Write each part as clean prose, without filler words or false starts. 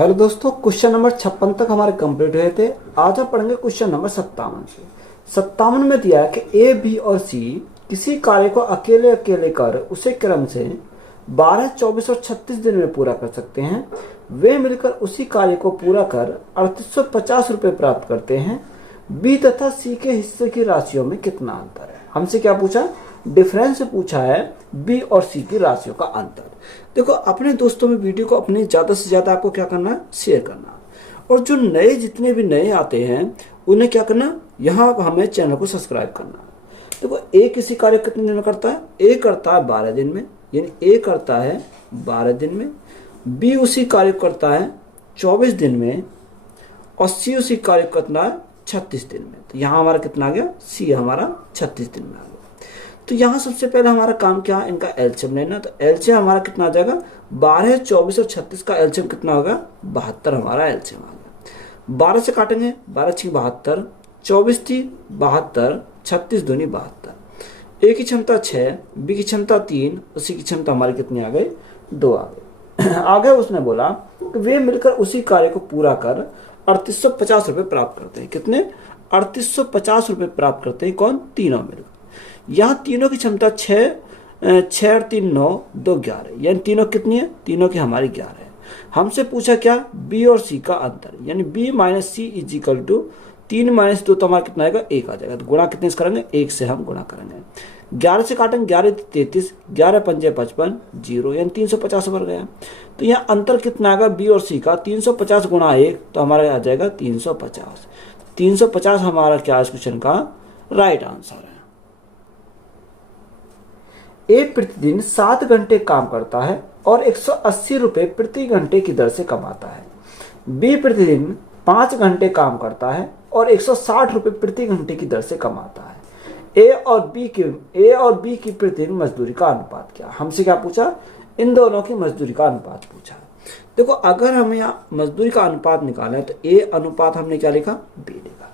Hello दोस्तों, question number 56 तक हमारे कंप्लीट हुए थे। आज हम पढ़ेंगे क्वेश्चन नंबर 57 से। 57 में दिया है कि ए, बी और सी किसी कार्य को अकेले अकेले कर उसे क्रम से 12, 24 और 36 दिन में पूरा कर सकते हैं। वे मिलकर उसी कार्य को पूरा कर 3850 रुपये प्राप्त करते हैं। बी तथा सी के हिस्से की राशियों में कितना अंतर है। हमसे क्या पूछा? डिफरेंस पूछा है बी और सी की राशियों का अंतर। देखो, अपने दोस्तों में वीडियो को अपने ज़्यादा से ज़्यादा आपको क्या करना है? शेयर करना। और जो नए जितने भी नए आते हैं उन्हें क्या करना? यहाँ हमें चैनल को सब्सक्राइब करना। देखो, ए किसी कार्य कितने दिन में करता है? ए करता है 12 दिन में, यानी ए करता है 12 दिन में। बी उसी कार्य को करता है 24 दिन में और सी उसी कार्य को करता है 36 दिन में। तो यहाँ हमारा कितना आ गया? सी हमारा 36 दिन में आ गया। तो यहाँ सबसे पहले हमारा काम क्या है? इनका एलसीएम लेना। तो एलसीएम हमारा कितना आ जाएगा? 12, 24 और 36 का एलसीएम कितना होगा? 72 हमारा एलसीएम आ गया। 12 से काटेंगे, 12 6 72, 24 3 72, 36 दूनी 72। ए की क्षमता 6, बी की क्षमता 3, उसी की क्षमता हमारी कितनी आ गई? 2 आ गई। आगे उसने बोला कि वे मिलकर उसी कार्य को पूरा कर 3850 रुपये प्राप्त करते हैं। कितने? 3850 रुपये प्राप्त करते हैं। कौन? तीनों मिलकर। यहाँ तीनों की क्षमता 6, 6 और 3 9, 2 11, यानी तीनों कितनी है? तीनों की हमारी 11 है। हमसे पूछा क्या? बी और सी का अंतर, यानी B minus C is equal to 3 minus 2, तो हमारा कितना आएगा? 1 आ जाएगा। तो गुणा कितने से करेंगे? 1 से हम गुणा करेंगे। 11 से काटेंगे, 11 33, 11 पंजे 55, 0, यानी 350 बढ़ गया। तो यहाँ अंतर कितना आएगा बी और सी का? 350 गुणा 1, तो हमारा आ जाएगा 350। 350 हमारा क्या इस क्वेश्चन का राइट आंसर है। ए प्रतिदिन 7 घंटे काम करता है और 180 रुपये प्रति घंटे की दर से कमाता है। बी प्रतिदिन 5 घंटे काम करता है और 160 रुपये प्रति घंटे की दर से कमाता है। ए और बी की प्रतिदिन मजदूरी का अनुपात क्या? हमसे क्या पूछा? इन दोनों की मजदूरी का अनुपात पूछा। देखो, अगर हमें यहाँ मजदूरी का अनुपात निकालना है तो ए अनुपात हमने क्या लिखा? बी लिखा।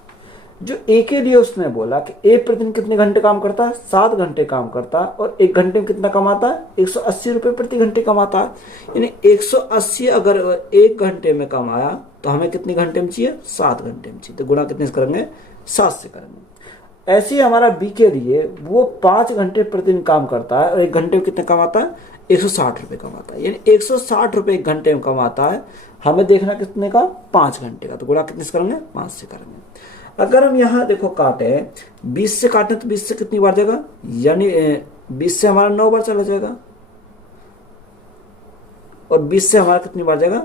जो ए के लिए उसने बोला कि ए प्रतिदिन कितने घंटे काम करता है? 7 घंटे काम करता है और 1 घंटे में कितना कमाता है? 180 रुपये प्रति घंटे कमाता है। यानी 180 अगर 1 घंटे में कमाया तो हमें कितने घंटे में चाहिए? 7 घंटे में चाहिए। तो गुणा कितने से करेंगे? 7 से करेंगे। ऐसे ही हमारा बी के लिए वो 5 घंटे प्रतिदिन काम करता है और 1 घंटे में कितने कमाता है? 160 रुपये कमाता है। यानी 160 रुपये 1 घंटे में कमाता है। हमें देखना कितने का? 5 घंटे का। तो गुणा कितने से करेंगे? 5 से करेंगे। अगर हम यहाँ देखो काटे, 20 से काटे तो 20 से कितनी बार जाएगा? यानी 20 से हमारा 9 बार चला जाएगा और 20 से हमारा कितनी बार जाएगा?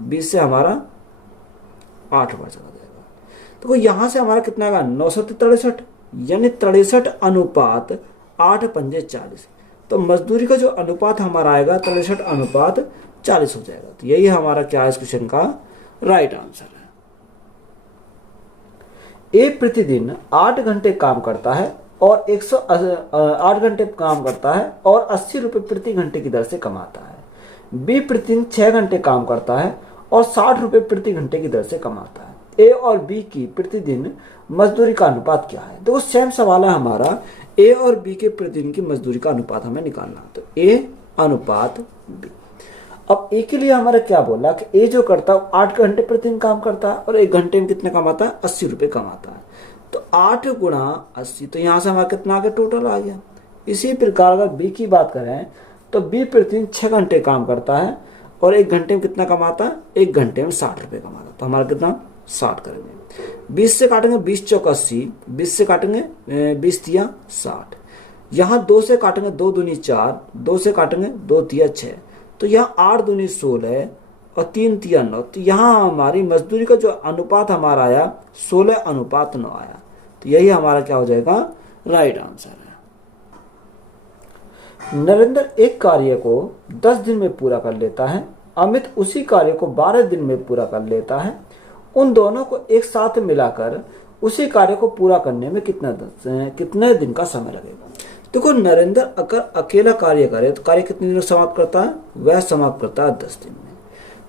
20 से हमारा 8 बार चला जाएगा। तो यहाँ से हमारा कितना आएगा? 963, यानी 63 अनुपात 8 पंजे 40। तो मजदूरी का जो अनुपात हमारा आएगा 63 अनुपात 40 हो जाएगा। तो यही हमारा क्या है इस क्वेश्चन का राइट आंसर है। ए प्रतिदिन 8 घंटे काम करता है और 8 घंटे काम करता है और 80 रुपये प्रति घंटे की दर से कमाता है। बी प्रतिदिन 6 घंटे काम करता है और 60 रुपये प्रति घंटे की दर से कमाता है। ए और बी की प्रतिदिन मजदूरी का अनुपात क्या है? देखो, सेम सवाल है हमारा। ए और बी के प्रतिदिन की मजदूरी का अनुपात हमें निकालना। तो ए अनुपात बी। अब ए के लिए हमारा क्या बोला कि ए जो करता है 8 घंटे प्रतिदिन काम करता है और 1 घंटे में कितने कमाता है? 80 रुपये कमाता है। तो 8 गुणा 80, तो यहाँ से हमारा कितना आ गया? टोटल आ गया। इसी प्रकार अगर बी की बात करें तो बी प्रतिदिन 6 घंटे काम करता है और 1 घंटे में कितना कमाता है? 1 घंटे में 60 रुपये कमाता है। तो हमारा कितना? 60 करेंगे। 20 से काटेंगे, 20 चौक 80, 20 से काटेंगे 20 तिया 60। यहाँ 2 से काटेंगे, 2 दूनी 4, 2 से काटेंगे 2 तिया 6। तो यहाँ 8 दूनी 16 और 3 तिया 9। तो यहाँ हमारी मजदूरी का जो अनुपात हमारा आया 16 अनुपात 9 आया। तो यही हमारा क्या हो जाएगा? राइट आंसर है। नरेंद्र एक कार्य को 10 दिन में पूरा कर लेता है। अमित उसी कार्य को 12 दिन में पूरा कर लेता है। उन दोनों को एक साथ मिलाकर उसी कार्य को पूरा करने में कितने दिन का समय लगेगा? देखो, नरेंद्र अगर अकेला कार्य करे तो कार्य कितने दिन में समाप्त करता है? वह समाप्त करता है 10 दिन में।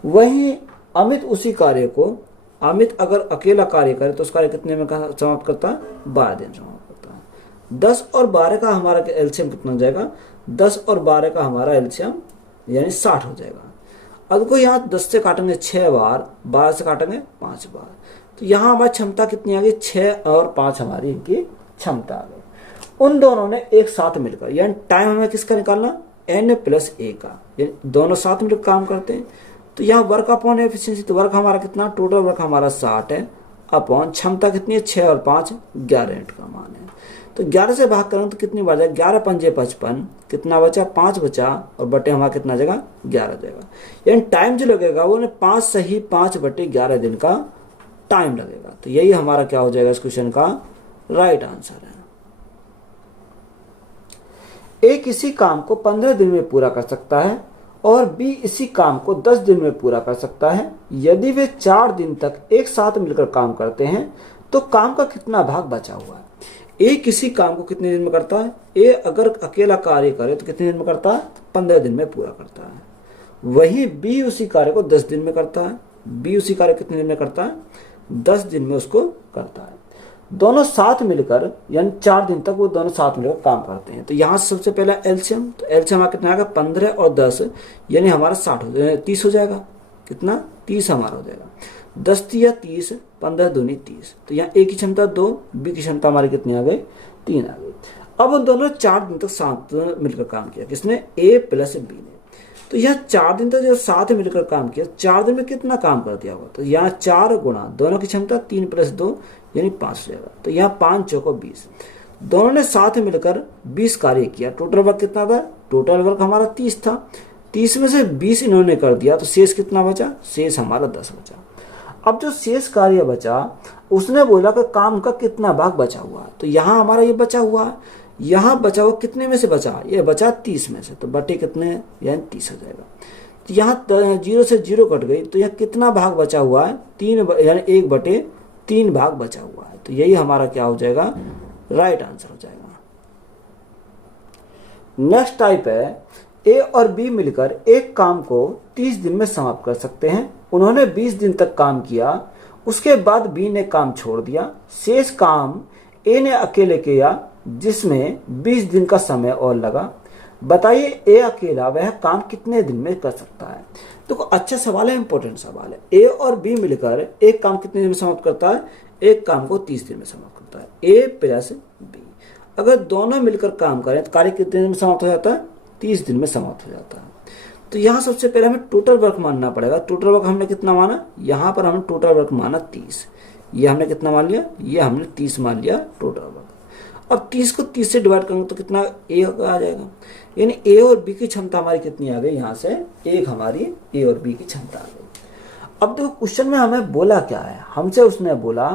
वहीं अमित उसी कार्य को, अमित अगर अकेला कार्य करे तो उस कार्य कितने में समाप्त करता है? 12 दिन समाप्त करता है। 10 और 12 का हमारा एलसीएम कितना हो जाएगा? 10 और 12 का हमारा एलसीएम यानी 60 हो जाएगा। अब देखो यहाँ 10 से काटेंगे 6 बार, 12 से काटेंगे 5 बार, तो यहाँ हमारी क्षमता कितनी आ गई, 6 और 5 हमारी इनकी क्षमता आ गई। उन दोनों ने एक साथ मिलकर, यानी टाइम हमें किसका निकालना, n+a का, यानी दोनों साथ मिलकर काम करते हैं। तो यहाँ वर्क अपॉन एफिशिएंसी, तो वर्क हमारा कितना, टोटल वर्क हमारा 60 है, अपॉन क्षमता कितनी है, 6 और 5 11 यूनिट का मान है। तो 11 से भाग करें तो कितनी बार जाएगा, 11 पंजे 55, कितना बचा, 5 बचा, और बटे हमारा कितना जाएगा, 11 जाएगा। यानी टाइम जो लगेगा वो 5 सही 5/11 दिन का टाइम लगेगा। तो यही हमारा क्या हो जाएगा इस क्वेश्चन का राइट आंसर है। ए किसी काम को 15 दिन में पूरा कर सकता है और बी इसी काम को 10 दिन में पूरा कर सकता है। यदि वे 4 दिन तक एक साथ मिलकर काम करते हैं तो काम का कितना भाग बचा हुआ है। ए किसी काम को कितने दिन में करता है, ए अगर अकेला कार्य करे तो कितने दिन में करता है, 15 दिन में पूरा करता है। वहीं बी उसी कार्य को 10 दिन में करता है, बी उसी कार्य कितने दिन में करता है, 10 दिन में उसको करता है। दोनों साथ मिलकर यानी 4 दिन तक वो दोनों साथ मिलकर काम करते हैं। तो यहाँ सबसे पहला एलसीएम, तो एलसीएम हमारा कितना आएगा, 15 और 10 यानी हमारा 30 हो जाएगा, कितना 30 हमारा हो जाएगा। 10 या 30, 15 दूनी 30, तो यहाँ ए की क्षमता 2, बी की क्षमता हमारी कितनी आ गई, 3 आ गई। अब उन दोनों 4 दिन तक साथ मिलकर काम किया, किसने, ए प्लस बी ने। तो यहाँ 4 दिन तक जो साथ मिलकर काम किया, 4 दिन में कितना काम कर दिया होगा, तो यहाँ 4 गुणा दोनों की क्षमता 3 + 2 यानी 5 हो जाएगा। तो यहाँ 5 चौको 20, दोनों ने साथ मिलकर 20 कार्य किया। टोटल वर्क कितना था, टोटल वर्क हमारा 30 था, 30 में से 20 इन्होंने कर दिया, तो शेष कितना बचा, शेष हमारा 10 बचा। अब जो शेष कार्य बचा उसने बोला कि काम का कितना भाग बचा हुआ है, तो यहाँ हमारा ये बचा हुआ है, यहाँ बचा हुआ कितने में से बचा, ये बचा 30 में से, तो बटे कितने यानी 30 हो जाएगा। तो यहाँ 0 से 0 कट गई, तो यहाँ कितना भाग बचा हुआ है, 3 यानी 1/3 भाग बचा हुआ है। तो यही हमारा क्या हो जाएगा, राइट आंसर हो जाएगा। नेक्स्ट टाइप है, ए और बी मिलकर एक काम को 30 दिन में समाप्त कर सकते हैं। उन्होंने 20 दिन तक काम किया, उसके बाद बी ने काम छोड़ दिया। शेष काम ए ने अकेले किया जिसमें 20 दिन का समय और लगा। बताइए ए अकेला वह काम कितने दिन में कर सकता है। तो अच्छा सवाल है, इंपॉर्टेंट सवाल है। ए और बी मिलकर एक काम कितने दिन में समाप्त करता है, एक काम को 30 दिन में समाप्त करता है, ए प्लस बी। अगर दोनों मिलकर काम करें तो कार्य कितने दिन में समाप्त हो जाता है, 30 दिन में समाप्त हो जाता है। तो यहाँ सबसे पहले हमें टोटल वर्क मानना पड़ेगा। टोटल वर्क हमने कितना माना, यहाँ पर हमने टोटल वर्क माना 30, ये हमने कितना मान लिया, ये हमने 30 मान लिया टोटल वर्क। अब 30 को 30 से डिवाइड करेंगे तो कितना ए आ जाएगा, यानी ए और बी की क्षमता हमारी कितनी आ गई, यहाँ से एक हमारी ए और बी की क्षमता आ गई। अब देखो क्वेश्चन में हमें बोला क्या है, हमसे उसने बोला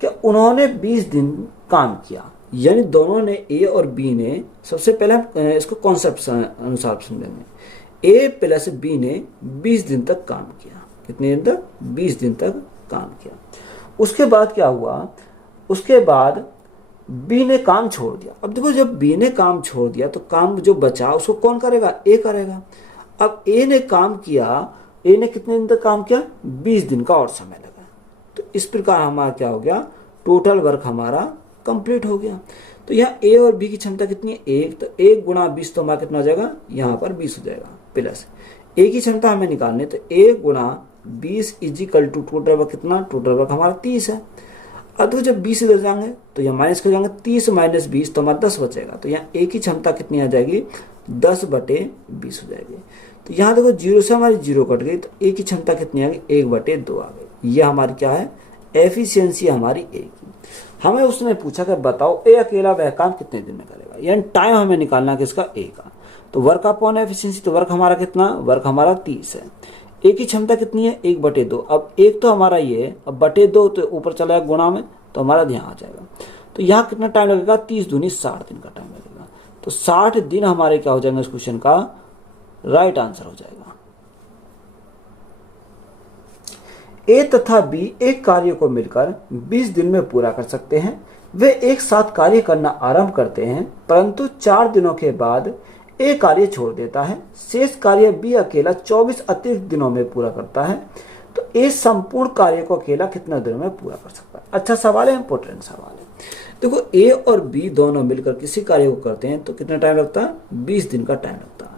कि उन्होंने 20 दिन काम किया, यानी दोनों ने ए और बी ने, सबसे पहले हम इसको कॉन्सेप्ट अनुसार समझेंगे। ए प्लस बी ने 20 दिन तक काम किया, कितने दिन तक, 20 दिन तक काम किया। उसके बाद क्या हुआ, उसके बाद बी ने काम छोड़ दिया। अब देखो जब बी ने काम छोड़ दिया तो काम जो बचा उसको कौन करेगा, ए करेगा। अब ए ने काम किया, ए ने कितने दिन तक काम किया, 20 दिन का और समय लगा। तो इस प्रकार हमारा क्या हो गया, टोटल वर्क हमारा कंप्लीट हो गया। तो यहाँ ए और बी की क्षमता कितनी है, 1, तो 1 गुणा 20 तो हमारा कितना हो जाएगा, यहाँ पर 20 हो जाएगा, प्लस ए की क्षमता हमें निकालनी है, तो 1 गुणा 20 इजिकल टू टोटल वर्क कितना, टोटल वर्क हमारा 30 है। अब तो जब 20 इधर जाएंगे तो यहाँ माइनस कर जाएंगे, 30 - 20 तो हमारा 10 बचेगा। तो यहाँ ए की क्षमता कितनी आ जाएगी, 10/20 हो जाएगी। तो यहाँ देखो 0 से हमारी 0 कट गई, तो ए की क्षमता कितनी आ गई, 1/2 आ गई। ये हमारी क्या है, एफिशिएंसी हमारी ए की। हमें उसने पूछा कि बताओ ए अकेला वह काम कितने दिन में करेगा, यानी टाइम हमें निकालना है किसका, ए का। तो वर्क अपॉन एफिशिएंसी, तो वर्क हमारा कितना, वर्क हमारा 30 है। ए की क्षमता कितनी है, 1/2। अब एक तो हमारा ये, अब 2 तो ऊपर चला जाएगा गुणा में, तो हमारा ध्यान आ जाएगा। तो यहाँ कितना टाइम लगेगा, 30 दूनी 60 दिन का टाइम लगेगा। तो 60 दिन हमारे क्या हो जाएंगे, इस क्वेश्चन का राइट आंसर हो जाएगा। ए तथा बी एक कार्य को मिलकर 20 दिन में पूरा कर सकते हैं। वे एक साथ कार्य करना आरंभ करते हैं, परंतु 4 दिनों के बाद ए कार्य छोड़ देता है। शेष कार्य बी अकेला 24 अतिरिक्त दिनों में पूरा करता है। तो ए संपूर्ण कार्य को अकेला कितना दिनों में पूरा कर सकता है। अच्छा सवाल है, इंपॉर्टेंट सवाल है। देखो ए और बी दोनों मिलकर किसी कार्य को करते हैं तो कितना टाइम लगता है, 20 दिन का टाइम लगता है।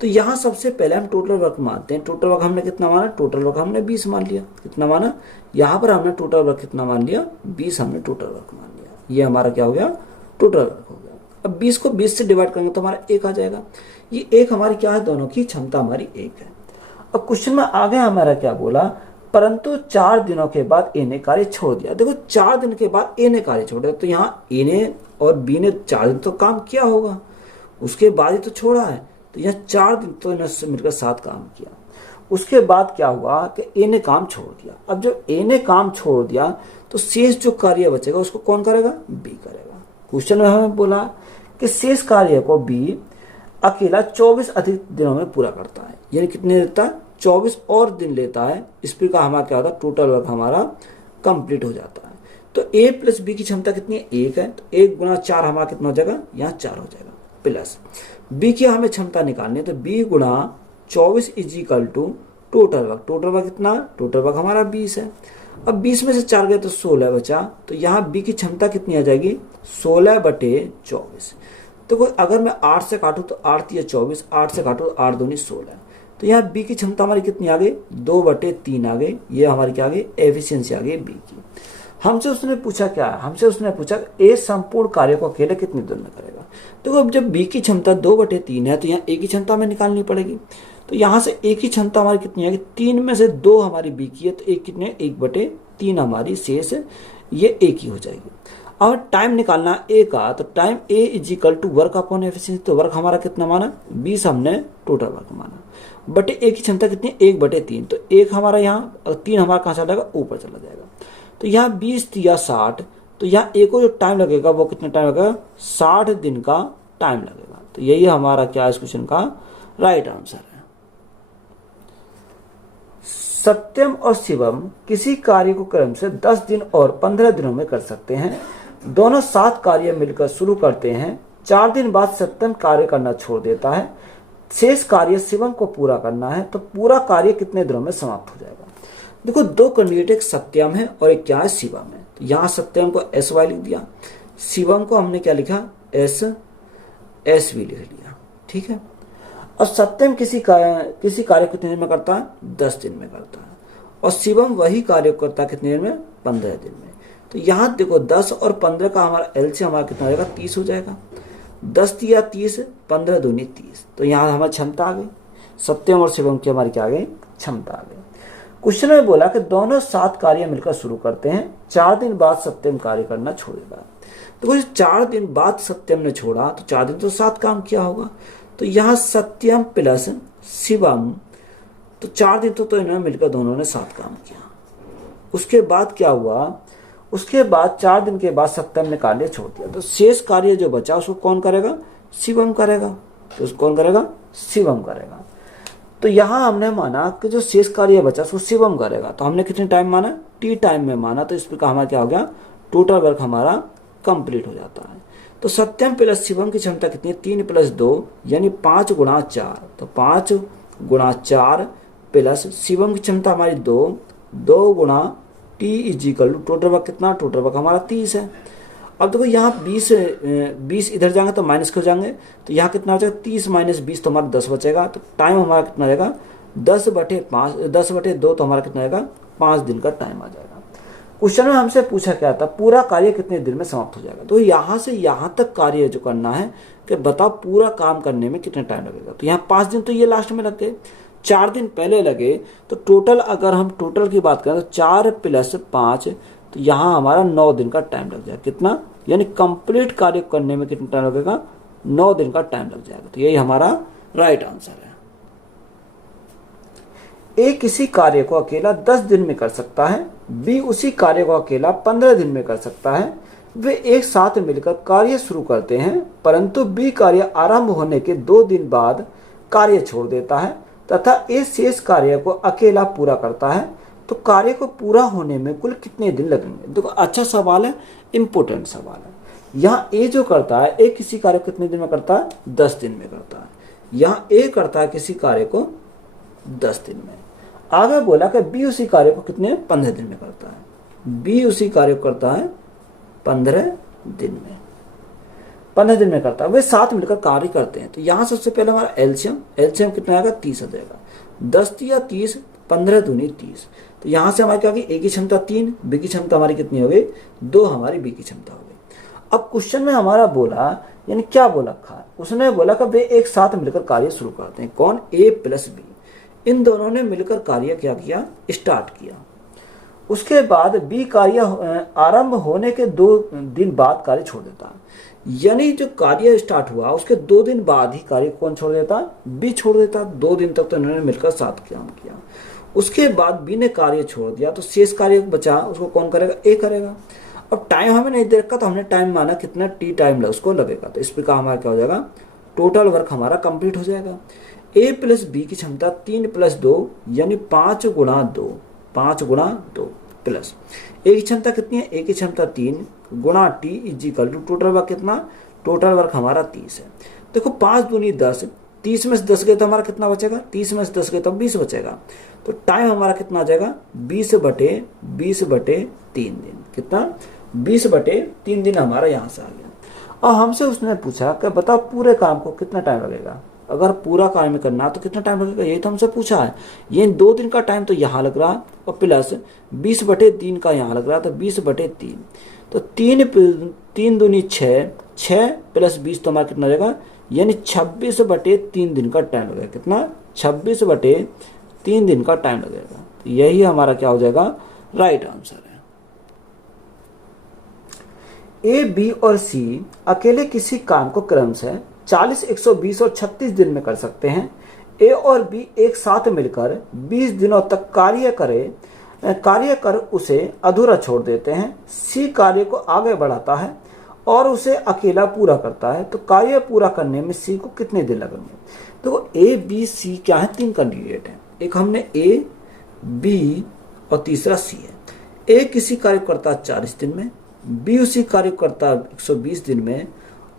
तो यहाँ सबसे पहले हम टोटल वर्क मानते हैं। टोटल वर्क हमने कितना माना, टोटल वर्क हमने 20 मान लिया। कितना माना, यहाँ पर हमने टोटल वर्क कितना मान लिया, 20 हमने टोटल वर्क मान लिया। ये हमारा क्या हो गया, टोटल वर्क हो गया। अब 20 को 20 से डिवाइड करेंगे तो हमारा 1 आ जाएगा। ये 1 हमारी क्या है, दोनों की क्षमता हमारी 1 है। अब क्वेश्चन में आगे हमारा क्या बोला, परंतु 4 दिनों के बाद ए ने कार्य छोड़ दिया। देखो 4 दिन के बाद ए ने कार्य छोड़ दिया, तो यहाँ ए ने और बी ने 4 दिन तो काम किया होगा, उसके बाद ही तो छोड़ा है। तो यहाँ 4 दिन तो इन्होंने मिलकर 7 काम किया। उसके बाद क्या हुआ कि ए ने काम छोड़ दिया। अब जब ए ने काम छोड़ दिया तो शेष जो कार्य बचेगा उसको कौन करेगा, बी करेगा। क्वेश्चन में हमें बोला कि शेष कार्य को बी अकेला 24 अधिक दिनों में पूरा करता है, यानी कितने लेता है, 24 और दिन लेता है। इस प्रकार हमारा क्या होता है, टोटल वर्क हमारा कंप्लीट हो जाता है। तो ए प्लस बी की क्षमता कितनी है, 1 है। तो 1 गुना 4 हमारा कितना हो जाएगा, यहाँ 4 हो जाएगा। प्लस बी की हमें क्षमता निकालनी है, तो बी गुना 24 is equal to total work. Total work कितना, टोटल वर्क हमारा 20 है। अब 20 में से 4 गए तो 16 बचा। तो यहाँ बी की क्षमता कितनी आ जाएगी, 16/24। तो कोई अगर मैं 8 से काटूँ तो 8 या 24, 8 से काटूँ तो 8 दूनी 16। तो यहाँ बी की क्षमता हमारी कितनी आ गई, 2/3 आ गई। ये हमारी क्या आ गई, एफिशिएंसी आ गई बी की। हमसे उसने पूछा क्या है, हमसे उसने पूछा ए संपूर्ण कार्य को अकेले कितनी देर में करेगा। देखो अब जब बी की क्षमता 2/3 है तो यहाँ ए की क्षमता हमें निकालनी पड़ेगी। तो यहाँ से ए की क्षमता हमारी कितनी आएगी, 3 में से 2 हमारी बी की है, तो एक कितने, 1/3 हमारी शेष ये ए की हो जाएगी। अब टाइम निकालना ए का, तो time A is equal to work upon efficiency. तो वर्क हमारा कितना माना, 20 हमने टोटल वर्क माना, बटे ए की क्षमता कितनी, 1/3। तो 1 हमारा यहाँ, 3 हमारा कहाँ चला जाएगा, ऊपर चला जाएगा। तो यहाँ 20 या 60, तो यहाँ ए को जो टाइम लगेगा वो कितना टाइम लगेगा, 60 दिन का टाइम लगेगा। तो यही हमारा क्या इस क्वेश्चन का राइट आंसर है। सत्यम और शिवम किसी कार्य को क्रम से 10 दिन और 15 दिनों में कर सकते हैं। दोनों 7 कार्य मिलकर शुरू करते हैं। 4 दिन बाद सत्यम कार्य करना छोड़ देता है। शेष कार्य शिवम को पूरा करना है, तो पूरा कार्य कितने दिनों में समाप्त हो जाएगा। देखो 2 कैंडिडेट, एक सत्यम है और एक क्या है, शिवम है। तो यहाँ सत्यम को SY लिख दिया, शिवम को हमने क्या लिखा, SV लिख लिया। ठीक है। और सत्यम किसी कार्य को कितने दिन में करता है, 10 दिन में करता है, और शिवम वही कार्य करता है कितने दिन में, 15 दिन में। तो यहाँ देखो 10 और 15 का हमारा LCM हमारा कितना हो जाएगा, 30 हो जाएगा। 10 या 30, 15 दूनी 30। तो यहाँ हमारी क्षमता आ गई, सत्यम और शिवम की हमारी क्या आ गई, क्षमता आ गई। क्वेश्चन में बोला कि दोनों 7 कार्य मिलकर शुरू करते हैं। 4 दिन बाद सत्यम कार्य करना छोड़ेगा। तो कुछ 4 दिन बाद सत्यम ने छोड़ा, तो 4 दिन तो 7 काम किया होगा। तो यहाँ सत्यम प्लस शिवम, तो 4 दिन तो इन्होंने मिलकर दोनों ने 7 काम किया। उसके बाद क्या हुआ, उसके बाद 4 दिन के बाद सत्यम ने कार्य छोड़ दिया। तो शेष कार्य जो बचा उसको कौन करेगा, शिवम करेगा। तो उसको कौन करेगा, शिवम करेगा। तो यहाँ हमने माना कि जो शेष कार्य बचा उसको शिवम करेगा। तो हमने कितने टाइम माना, T टाइम में माना। तो इस प्रकार हमारा क्या हो गया, टोटल वर्क हमारा कंप्लीट हो जाता है। तो सत्यम प्लस शिवम की क्षमता कितनी है, 3 + 2 यानी 5 × 4। तो 5 × 4 प्लस शिवम की क्षमता हमारी 2 गुणा T is equal to total work कितना, टोटल वर्क हमारा 30 है। अब देखो यहाँ 20 इधर जाएंगे तो माइनस हो जाएंगे। तो यहाँ कितना हो जाएगा, 30 - 20 तो हमारा 10 बचेगा। तो टाइम हमारा कितना जाएगा, 10/2 तो हमारा कितना आएगा, 5 दिन का टाइम आ जाएगा। क्वेश्चन में हमसे पूछा क्या था, पूरा कार्य कितने दिन में समाप्त हो जाएगा। तो यहाँ से यहाँ तक कार्य जो करना है कि बताओ पूरा काम करने में कितना टाइम लगेगा। तो यहाँ 5 दिन तो ये लास्ट में लग गए, 4 दिन पहले लगे। तो टोटल अगर हम टोटल की बात करें तो 4 + 5, तो यहाँ हमारा 9 दिन का टाइम लग जाएगा। कितना, यानी कंप्लीट कार्य करने में कितना टाइम लगेगा, 9 दिन का टाइम लग जाएगा। तो यही हमारा राइट आंसर है। ए किसी कार्य को अकेला 10 दिन में कर सकता है, बी उसी कार्य को अकेला 15 दिन में कर सकता है। वे एक साथ मिलकर कार्य शुरू करते हैं, परंतु बी कार्य आरंभ होने के 2 दिन बाद कार्य छोड़ देता है तथा ए शेष कार्य को अकेला पूरा करता है। तो कार्य को पूरा होने में कुल कितने दिन लगेंगे। देखो अच्छा सवाल है, इंपोर्टेंट सवाल है। यहाँ ए जो करता है, ए किसी कार्य को कितने दिन में करता है, 10 दिन में करता है। यहाँ ए करता है किसी कार्य को 10 दिन में। आगे बोला कि बी उसी कार्य को कितने, 15 दिन में करता है। बी उसी कार्य को करता है 15 दिन में। 15 दिन में करता है, वे साथ मिलकर कार्य करते हैं। तो यहाँ सबसे पहले हमारा एलसीएम कितना आएगा, 30 आ जाएगा। 10 या 30, 15 दूनी 30। तो यहाँ से हमारी क्या होगी, ए की क्षमता 3, बी की क्षमता हमारी कितनी हो गई, 2 हमारी बी की क्षमता हो गई। अब क्वेश्चन में हमारा बोला, यानी क्या बोला था, उसने बोला कि वे एक साथ मिलकर कार्य शुरू करते हैं। कौन, ए प्लस बी। इन दोनों ने मिलकर कार्य क्या किया, स्टार्ट किया। उसके बाद बी कार्य आरंभ होने के 2 दिन बाद कार्य छोड़ देता है। यानी जो कार्य स्टार्ट हुआ उसके 2 दिन बाद ही कार्य कौन छोड़ देता, बी छोड़ देता। 2 दिन तक तो इन्होंने मिलकर साथ काम किया। उसके बाद बी ने कार्य छोड़ दिया, तो शेष कार्य बचा उसको कौन करेगा, ए करेगा। अब टाइम हमें नहीं दे रखा, तो हमने टाइम माना कितना टी टाइम उसको लगेगा। तो इस प्रकार हमारा क्या हो जाएगा, टोटल वर्क हमारा कंप्लीट हो जाएगा। ए प्लस बी की क्षमता 3 प्लस 2 यानी 5 गुणा 2, 5 गुणा 2 प्लस ए की क्षमता कितनी है, ए की क्षमता 3 गुणा T is equal to total work कितना, टोटल वर्क हमारा 30 है। देखो 5 दूनी 10, 30 में से 10 गए तो हमारा कितना बचेगा, 30 में से 10 गए तो 20 बचेगा। तो टाइम हमारा कितना आ जाएगा, 20/3 दिन। कितना, 20/3 दिन हमारा यहाँ से आ गया। और हमसे उसने पूछा कि बताओ पूरे काम को कितना टाइम लगेगा, अगर पूरा काम करना तो कितना टाइम लगेगा, ये तो हमसे पूछा है। ये 2 दिन का टाइम तो यहाँ लग रहा और प्लस 20/3 का यहाँ लग रहा, तो 20/3। तो 3 दूनी 6, 6 प्लस 20 तो हमारा कितना लगेगा, यानी 26/3 दिन का टाइम लगेगा। कितना, 26/3 दिन का टाइम लगेगा। तो यही हमारा क्या हो जाएगा, राइट आंसर है। ए, बी और सी अकेले किसी काम को क्रम से 40, 120 और 36 दिन में कर सकते हैं। ए और बी एक साथ मिलकर 20 दिनों तक कार्य कर उसे अधूरा छोड़ देते हैं। सी कार्य को आगे बढ़ाता है और उसे अकेला पूरा करता है। तो कार्य पूरा करने में सी को कितने दिन लगेंगे। तो ए, बी, सी क्या है, 3 कैंडिडेट हैं। एक हमने ए, बी और तीसरा सी है। ए किसी कार्य को करता है 40 दिन में, बी उसी कार्य को करता है 120 दिन में,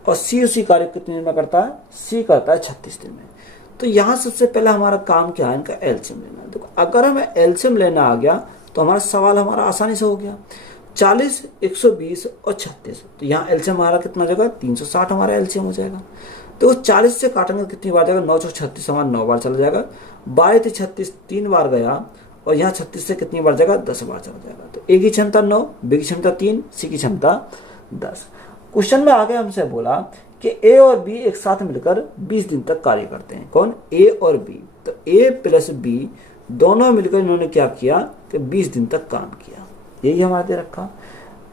और सी उसी कार्य को कितने दिन में करता है, सी करता है 36 दिन में। तो यहाँ सबसे पहले हमारा काम क्या है, इनका एलसीएम लेना। देखो अगर हमें एलसीएम लेना आ गया तो हमारा सवाल हमारा आसानी से हो गया। 40, 120 और 36, तो यहाँ एलसीएम हमारा कितना हो जाएगा, 360 हमारा एलसीएम हो जाएगा। तो 40 से काटेंगे कितनी बार जाएगा, 9 × 36 हमारा 9 बार चला जाएगा। 12 × 36 3 बार गया, और यहाँ 36 से कितनी बार जाएगा, 10 बार चला जाएगा। तो ए की क्षमता 9, बी की क्षमता 3, सी की क्षमता 10। क्वेश्चन में आगे हमसे बोला कि ए और बी एक साथ मिलकर 20 दिन तक कार्य करते हैं। कौन, ए और बी। तो ए प्लस बी दोनों मिलकर इन्होंने क्या किया कि 20 दिन तक काम किया। यही हमारे दे रखा,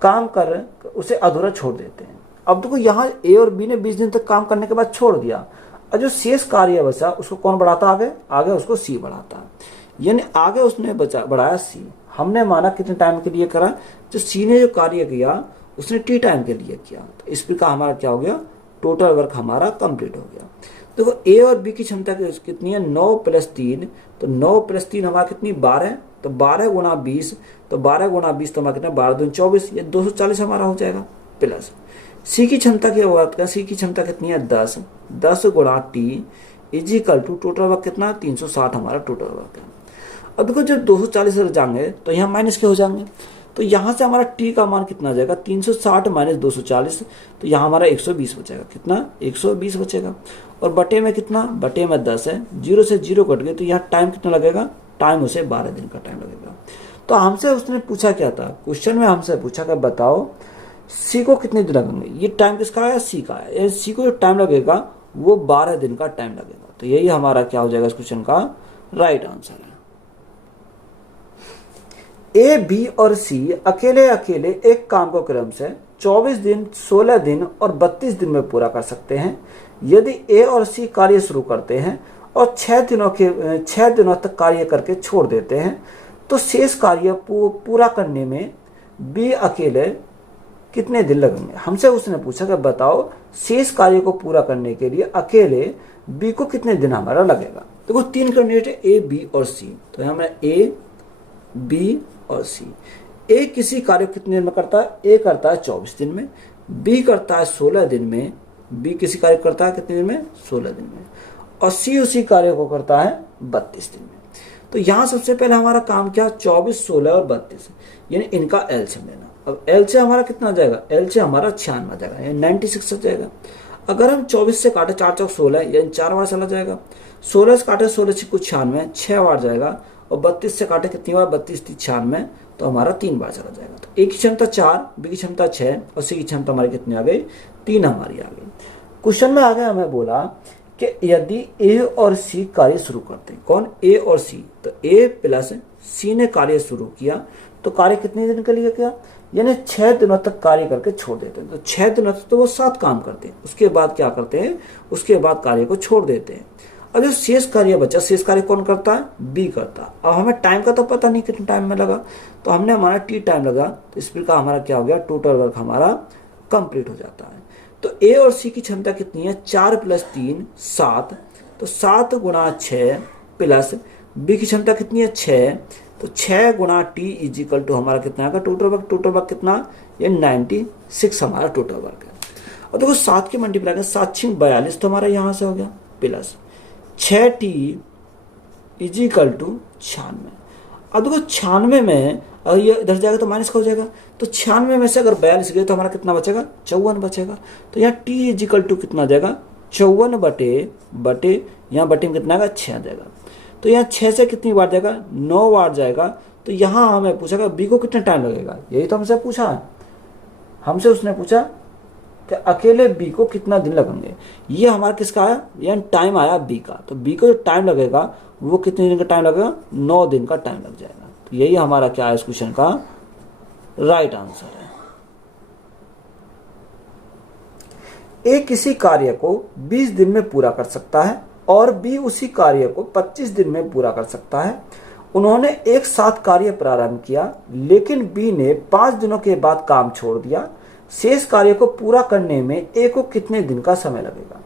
काम कर उसे अधूरा छोड़ देते हैं। अब देखो यहाँ ए और बी ने 20 दिन तक काम करने के बाद छोड़ दिया, और जो शेष कार्य बचा उसको कौन बढ़ाता, आगे उसको सी बढ़ाता। यानी आगे उसने बढ़ाया सी। हमने माना कितने टाइम के लिए करा, जो सी ने जो कार्य किया उसने टी टाइम के लिए किया। तो इस प्रकार हमारा क्या हो गया, टोटल वर्क हमारा कंप्लीट हो गया। देखो ए और बी की क्षमता कितनी है, 9 + 3। तो 9 + 3 हमारा कितनी, 12। तो 12 × 20, तो 12 × 20 तो हमारा कितना, 12 दूनी 24, ये 240 हमारा हो जाएगा। प्लस सी की क्षमता की बात करें, सी की क्षमता कितनी है, 10। 10 × T is equal to total work कितना, 360 हमारा टोटल वर्क है। अब देखो जब 240 रख जाएंगे तो यहाँ माइनस के हो जाएंगे। तो यहाँ से हमारा टी का मान कितना आ जाएगा, 360 - 240। तो यहाँ हमारा 120 बचेगा। कितना, 120 बचेगा। और बटे में कितना, बटे में 10 है। 0 से 0 कट गए, तो यहाँ टाइम कितना लगेगा, टाइम उसे 12 दिन का टाइम लगेगा। तो हमसे उसने पूछा क्या था, क्वेश्चन में हमसे पूछा कि बताओ सी को कितने दिन लगेंगे। ये टाइम किसका है, सी का है। सी को जो टाइम लगेगा वो 12 दिन का टाइम लगेगा। तो यही हमारा क्या हो जाएगा इस क्वेश्चन का राइट आंसर है। ए, बी और सी अकेले एक काम को क्रम से 24 दिन, 16 दिन और 32 दिन में पूरा कर सकते हैं। यदि ए और सी कार्य शुरू करते हैं और 6 दिनों तक कार्य करके छोड़ देते हैं, तो शेष कार्य पूरा करने में बी अकेले कितने दिन लगेंगे। हमसे उसने पूछा कि बताओ शेष कार्य को पूरा करने के लिए अकेले बी को कितने दिन हमारा लगेगा। देखो 3 कैंडिडेट है, ए, बी और सी। तो हमें ए, बी और सी। ए किसी कार्य को कितने दिन में करता है, ए करता है 24 दिन में, बी करता है 16 दिन में। बी किसी कार्य को करता है कितने दिन में, 16 दिन में। और सी उसी कार्य को करता है 32 दिन में। तो यहाँ सबसे पहले हमारा काम क्या, 24, 16 और 32, यानी इनका एलसीएम लेना। अब एल से हमारा कितना आ जाएगा, एल से हमारा 96 आ जाएगा, यानी 96 आ जाएगा। अगर हम 24 से काटे 4 चौक 16, यानी 4 बार चला जाएगा। 16 से काटे 16 से कुछ 96, 6 बार जाएगा। और 32 से काटे कितनी बार, 32 30 96, तो हमारा 3 बार चला जाएगा। तो ए की क्षमता 4, बी की क्षमता 6 और सी की क्षमता हमारी कितनी आ गई, 3 हमारी आ गई। क्वेश्चन में आगे हमें बोला कि यदि ए और सी कार्य शुरू करते हैं, कौन, ए और सी, तो ए प्लस सी ने कार्य शुरू किया, तो कार्य कितने दिन के लिए किया, यानी 6 दिनों तक कार्य करके छोड़ देते हैं। तो 6 दिनों तक तो वो 7 काम करते हैं, उसके बाद क्या करते हैं, उसके बाद कार्य को छोड़ देते हैं। अब जो शेष कार्य बचा, शेष कार्य कौन करता है, बी करता है। अब हमें टाइम का तो पता नहीं कितना टाइम में लगा, तो हमने हमारा टी टाइम लगा, तो इस प्रकार हमारा क्या हो गया, टोटल वर्क हमारा कंप्लीट हो जाता है। तो ए और सी की क्षमता कितनी है, 4 + 3 7, तो 7 × 6 प्लस बी की क्षमता कितनी है, 6, तो 6 × टी इजिकल टू हमारा कितना आएगा, टोटल वर्क कितना, ये 96 हमारा टोटल वर्क है। और देखो 7 के मल्टीप्लाई करें, 7 × 42, तो हमारा यहाँ से हो गया, प्लस 6t इजिकल टू 96। अब देखो 96 में अगर ये इधर जाएगा तो माइनस का हो जाएगा, तो 96 में से अगर 42 गए तो हमारा कितना बचेगा, 54 बचेगा। तो यहाँ t इजिकल टू कितना आ जाएगा, 54 बटे यहाँ बटे में कितना आएगा, 6 आ जाएगा। तो यहाँ 6 से कितनी बार जाएगा, 9 बार जाएगा। तो यहाँ हमें पूछेगा बी को कितना टाइम लगेगा, यही तो हमसे पूछा है, हमसे उसने पूछा कि अकेले बी को कितना दिन लगेंगे। ये हमारा किसका आया, यानी टाइम आया बी का। तो बी को जो टाइम लगेगा वो कितने दिन का टाइम लगेगा, 9 दिन का टाइम लग जाएगा। तो यही हमारा क्या है, इस क्वेश्चन का राइट आंसर है। ए किसी कार्य को 20 दिन में पूरा कर सकता है और बी उसी कार्य को 25 दिन में पूरा कर सकता है। उन्होंने एक साथ कार्य प्रारंभ किया, लेकिन बी ने 5 दिनों के बाद काम छोड़ दिया। शेष कार्य को पूरा करने में ए को कितने दिन का समय लगेगा।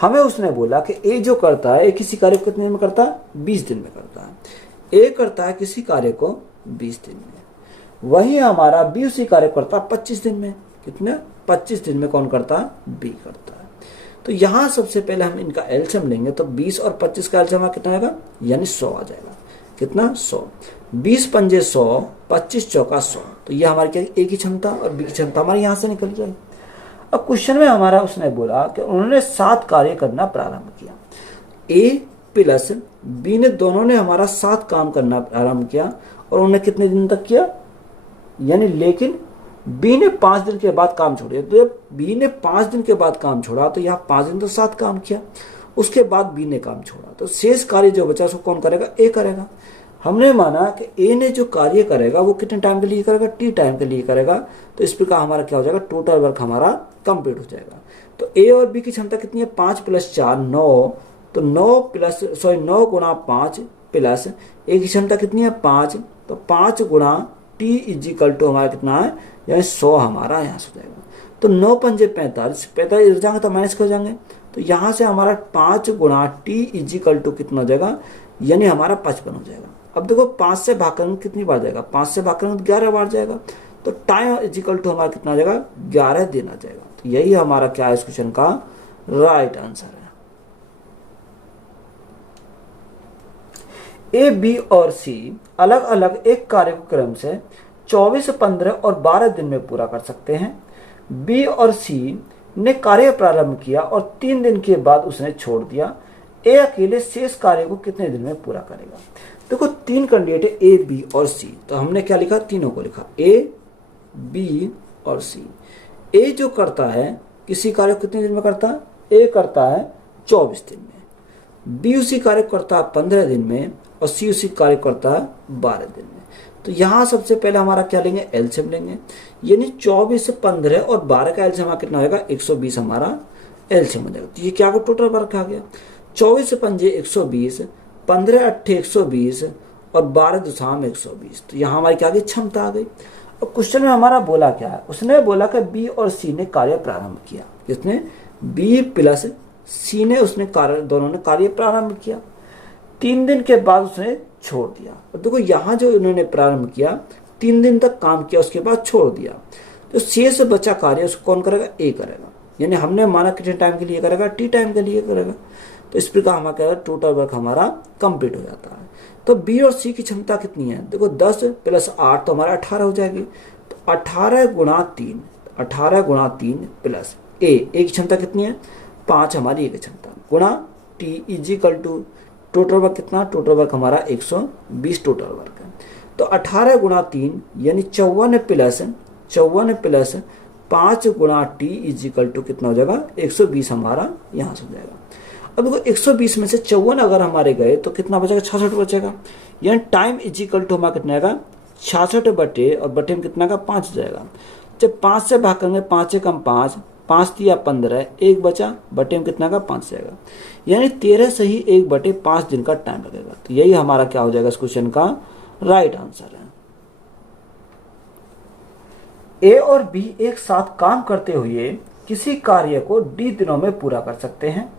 हमें उसने बोला कि ए जो करता है, ए किसी कार्य को कितने दिन में करता है, 20 दिन में करता है। ए करता है किसी कार्य को 20 दिन में, वही हमारा बी उसी कार्य को करता है 25 दिन में। कितने, 25 दिन में कौन करता है, बी करता है। तो यहाँ सबसे पहले हम इनका एलसीएम लेंगे, तो 20 और 25 का एलसीएम कितना आएगा, यानी 100 आ जाएगा। कितना, 100। 20 पंजे 100, 25 चौका 100। तो ये हमारी क्या, ए की क्षमता और बी की क्षमता हमारे यहाँ से निकल जाएगी। अब क्वेश्चन में हमारा उसने बोला कि उन्होंने 7 कार्य करना प्रारंभ किया। ए प्लस बी ने दोनों ने हमारा 7 काम करना प्रारंभ किया, और उन्होंने कितने दिन तक किया, यानी लेकिन बी ने 5 दिन के बाद काम छोड़ा। तो जब बी ने 5 दिन के बाद काम छोड़ा, तो यहाँ 5 दिन तो 7 काम किया, उसके बाद बी ने काम छोड़ा, तो शेष कार्य जो बचा उसको कौन करेगा, ए करेगा। हमने माना कि ए ने जो कार्य करेगा वो कितने टाइम के लिए करेगा, टी टाइम के लिए करेगा। तो इस प्रकार हमारा क्या हो जाएगा, टोटल वर्क हमारा कंप्लीट हो जाएगा। तो ए और बी की क्षमता कितनी है, 5 + 4 9, तो 9 × 5 प्लस ए की क्षमता कितनी है, 5, तो 5 × टी इजिकल टू हमारा कितना है, यानी 100 हमारा यहाँ से हो जाएगा। तो 9 पंजे 45, 45 इधर जाएंगे तो माइनस हो जाएंगे। तो यहाँ से हमारा 5 × टी इजिकल टू कितना हो जाएगा, यानी हमारा 55 हो जाएगा। अब देखो 5 से भाग करने कितनी बार जाएगा, 5 से भाग करने 11 बार जाएगा। तो टाइम इजिकल टू हमारा कितना आ जाएगा, 11 दिन आ जाएगा। तो यही हमारा क्या है, इस क्वेश्चन का राइट आंसर है। ए, बी और सी अलग अलग एक कार्य को क्रम से 24, 15 और 12 दिन में पूरा कर सकते हैं। बी और सी ने कार्य प्रारंभ किया और 3 दिन के बाद उसने छोड़ दिया। ए अकेले शेष कार्य को कितने दिन में पूरा करेगा। देखो 3 कैंडिडेट है, ए, बी और सी। तो हमने क्या लिखा, तीनों को लिखा, ए, बी और सी। ए जो करता है किसी कार्य को कितने दिन में करता है, ए करता है 24 दिन में, बी उसी कार्य को करता है 15 दिन में, और सी उसी कार्य को करता है 12 दिन में। तो यहाँ सबसे पहले हमारा क्या लेंगे, एलसीएम लेंगे, यानी 24, 15 और 12 का एलसीएम कितना होगा, 120 हमारा एलसीएम हो जाएगा। तो ये क्या, टोटल वर्क आ गया, 24 पंजे 120, 15 अट्ठे 120 और 12 दुसाम 120। तो यहाँ हमारी क्या आ गई, क्षमता आ गई। अब क्वेश्चन में हमारा बोला क्या है, उसने बोला कि बी और सी ने कार्य प्रारंभ किया। किसने, बी प्लस सी ने, उसने कार्य, दोनों ने कार्य प्रारंभ किया, 3 दिन के बाद उसने छोड़ दिया। और देखो यहाँ जो इन्होंने प्रारंभ किया, 3 दिन तक काम किया, उसके बाद छोड़ दिया। तो शेष बचा कार्य उसको कौन करेगा, ए करेगा। यानी हमने माना कितने टाइम के लिए करेगा, टी टाइम के लिए करेगा। तो इस प्रकार हमारा क्या, टोटल वर्क हमारा कंप्लीट हो जाता है। तो बी और सी की क्षमता कितनी है, देखो 10 + 8 तो हमारा 18 हो जाएगी। तो 18 गुणा 3, 18 गुणा 3 प्लस ए की क्षमता कितनी है 5 हमारी ए की क्षमता, गुणा T is equal to total work कितना, टोटल वर्क हमारा 120 टोटल वर्क है। तो 18 गुणा 3 यानी 54 प्लस 5 गुणा टी इजिकल टू कितना हो जाएगा 120 हमारा यहाँ से हो जाएगा। अब देखो 120 में से 54 अगर हमारे गए तो कितना बचेगा 66 बचेगा, यानी टाइम इजिकल टू हमारा कितना आएगा 66 बटे और बटे में कितना का 5 हो जाएगा। जब 5 से भाग करेंगे 5 से कम 5, 5 दिया 15, 1 बचा, बटे में कितना का 5 जाएगा, यानी 13 से ही 1 बटे 5 दिन का टाइम लगेगा। तो यही हमारा क्या हो जाएगा इस क्वेश्चन का राइट आंसर है। ए और बी एक साथ काम करते हुए किसी कार्य को डी दिनों में पूरा कर सकते हैं।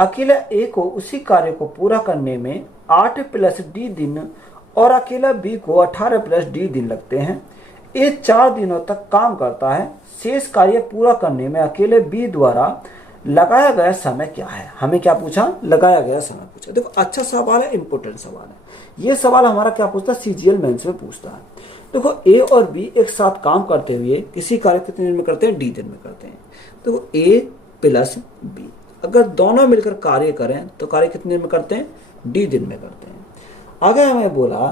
अकेला ए को उसी कार्य को पूरा करने में 8 प्लस डी दिन और अकेला बी को 18 प्लस डी दिन लगते हैं। ए 4 दिनों तक काम करता है, शेष कार्य पूरा करने में अकेले बी द्वारा लगाया गया समय क्या है। हमें क्या पूछा, लगाया गया समय पूछा। देखो अच्छा सवाल है, इंपॉर्टेंट सवाल है। ये सवाल हमारा क्या पूछता है, सीजीएल मेंस में पूछता है। देखो ए और बी एक साथ काम करते हुए किसी कार्य कितने दिन में करते हैं, डी दिन में करते हैं। देखो ए प्लस बी अगर दोनों मिलकर कार्य करें तो कार्य कितने दिन में करते हैं, डी दिन में करते हैं। आगे हमें बोला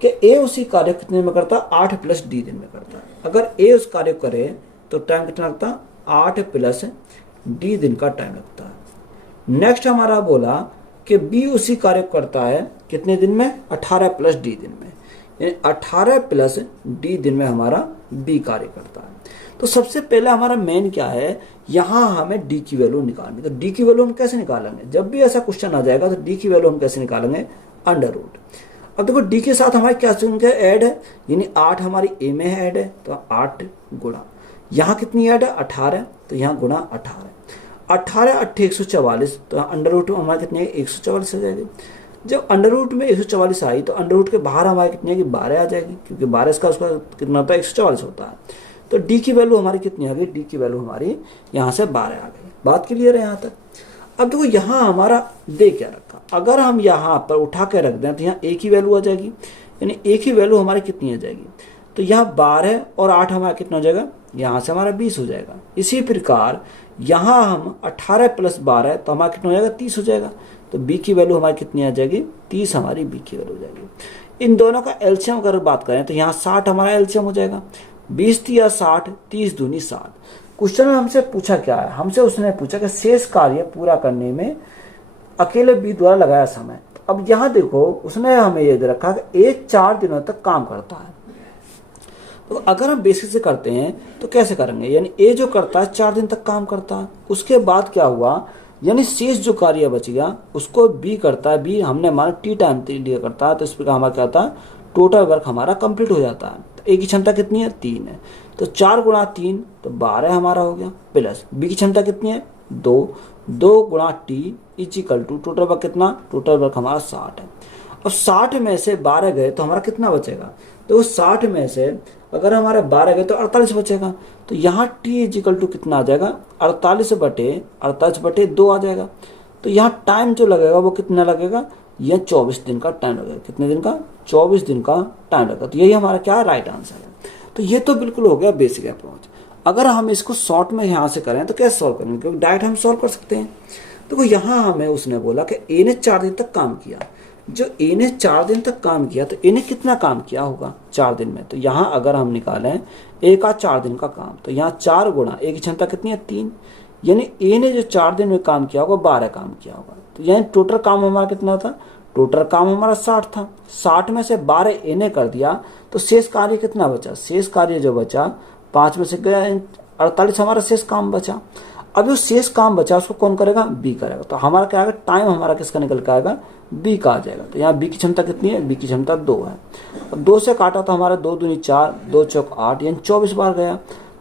कि ए उसी कार्य कितने दिन में करता है, 8 प्लस डी दिन में करता है। अगर ए उस कार्य को करे तो टाइम कितना लगता है, 8 प्लस डी दिन का टाइम लगता है। नेक्स्ट हमारा बोला कि बी उसी कार्य को करता है कितने दिन में, 18 प्लस डी दिन में, यानी 18 प्लस डी दिन में हमारा बी कार्य करता है। तो सबसे पहले हमारा मेन क्या है, यहाँ हमें डी की वैल्यू निकालनी। तो डी की वैल्यू हम कैसे निकालेंगे, जब भी ऐसा क्वेश्चन आ जाएगा तो डी की वैल्यू हम कैसे निकालेंगे, अंडर रूट। अब देखो डी के साथ हमारी क्या संख्या ऐड है, यानी 8 हमारी ए में ऐड है, तो 8 गुणा यहाँ कितनी ऐड है 18, तो यहाँ गुणा 18, 18 8 144, तो अंडर रूट हमारे कितनी है 144 हो जाएगी। जब अंडर रूट में 144 आई तो अंडर रूट के बाहर हमारे कितनी है कि 12 आ जाएगी, क्योंकि 12 इसका उसका कितना होता है 144 होता है। तो डी की वैल्यू हमारी कितनी आ गई, डी की वैल्यू हमारी यहाँ से 12 आ गई। बात क्लियर है यहाँ तक। अब देखो यहाँ हमारा दे क्या रखा, अगर हम यहाँ पर उठा के रख दें तो यहाँ ए की वैल्यू आ जाएगी, यानी ए की वैल्यू हमारी कितनी आ जाएगी, तो यहाँ 12 और 8 हमारा कितना हो जाएगा, यहाँ से हमारा 20 हो जाएगा। इसी प्रकार यहाँ हम 18 प्लस 12 तो हमारा कितना हो जाएगा 30 हो जाएगा। तो बी की वैल्यू हमारी कितनी आ जाएगी, 30 हमारी बी की वैल्यू हो जाएगी। इन दोनों का एलसीएम अगर बात करें तो यहाँ 60 हमारा एलसीएम हो जाएगा, 20 या 60, 30 दूनी 60। क्वेश्चन में हमसे पूछा क्या है, हमसे उसने पूछा कि शेष कार्य पूरा करने में अकेले बी द्वारा लगाया समय। अब यहाँ देखो उसने हमें ये दे रखा कि ए 4 दिनों तक काम करता है। तो अगर हम बेसिक से करते हैं तो कैसे करेंगे, यानी ए जो करता है 4 दिन तक काम करता है, उसके बाद क्या हुआ, यानी शेष जो कार्य बच गया उसको बी करता है। बी हमने हमारा टी टाइम दिया करता है, तो इस प्रकार हमारा क्या होता है, टोटल वर्क हमारा कंप्लीट हो जाता है। तो ए की क्षमता कितनी है 3 है, तो 4 गुणा 3 तो 12 हमारा हो गया, प्लस बी की क्षमता कितनी है 2 गुणा T equal to total work कितना, टोटल वर्क हमारा 60 है। और 60 में से 12 गए तो हमारा कितना बचेगा, तो 60 में से अगर हमारे 12 गए तो 48 बचेगा। तो यहाँ टी इक्वल टू कितना आ जाएगा, 48 बटे 2 आ जाएगा। तो यहाँ टाइम जो लगेगा वो कितना लगेगा, यह 24 दिन का टाइम लगेगा। कितने दिन का, 24 दिन का टाइम लगेगा। तो यही हमारा क्या राइट आंसर है। तो ये तो बिल्कुल हो गया बेसिक अप्रोच। अगर हम इसको शॉर्ट में यहाँ से करें तो कैसे सॉल्व करेंगे, क्योंकि डायरेक्ट हम सॉल्व कर सकते हैं। देखो यहाँ हमें उसने बोला कि ए ने 4 दिन तक काम किया। जो ए ने 4 दिन तक काम किया तो ए ने कितना काम किया होगा 4 दिन में, तो यहाँ अगर हम निकालें ए का 4 दिन का काम, तो यहाँ 4 गुणा ए की क्षमता कितनी है 3, यानी ए ने जो 4 दिन में काम किया होगा 12 काम किया होगा। तो यानी टोटल काम हमारा कितना था, टोटल काम हमारा 60 था। 60 में से 12 ए ने कर दिया तो शेष कार्य कितना बचा, शेष कार्य जो बचा 5 में से गया 48 हमारा शेष काम बचा। अब जो शेष काम बचा उसको कौन करेगा, बी करेगा। तो हमारा क्या आएगा, टाइम हमारा किसका निकल के आएगा, बी का आ जाएगा। तो यहाँ बी की क्षमता कितनी है, बी की क्षमता 2 है। अब 2 से काटा तो हमारा 2 दूनी 4, 2 चौक 8, यानी 24 बार गया।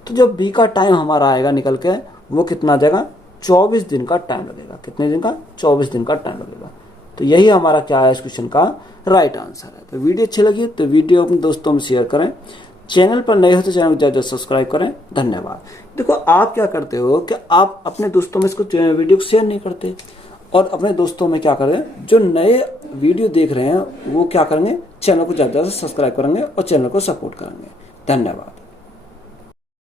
तो जो बी का टाइम हमारा आएगा निकल के वो कितना आ जाएगा, 24 दिन का टाइम लगेगा। कितने दिन का, 24 दिन का टाइम लगेगा। तो यही हमारा क्या है इस क्वेश्चन का राइट आंसर है। तो वीडियो अच्छी लगी तो वीडियो अपने दोस्तों में शेयर करें, चैनल पर नए हो तो चैनल को सब्सक्राइब करें। धन्यवाद। देखो आप क्या करते हो कि आप अपने दोस्तों में इसको वीडियो को शेयर नहीं करते, और अपने दोस्तों में क्या करें, जो नए वीडियो देख रहे हैं वो क्या करेंगे, चैनल को ज़्यादा से सब्सक्राइब करेंगे और चैनल को सपोर्ट करेंगे। धन्यवाद।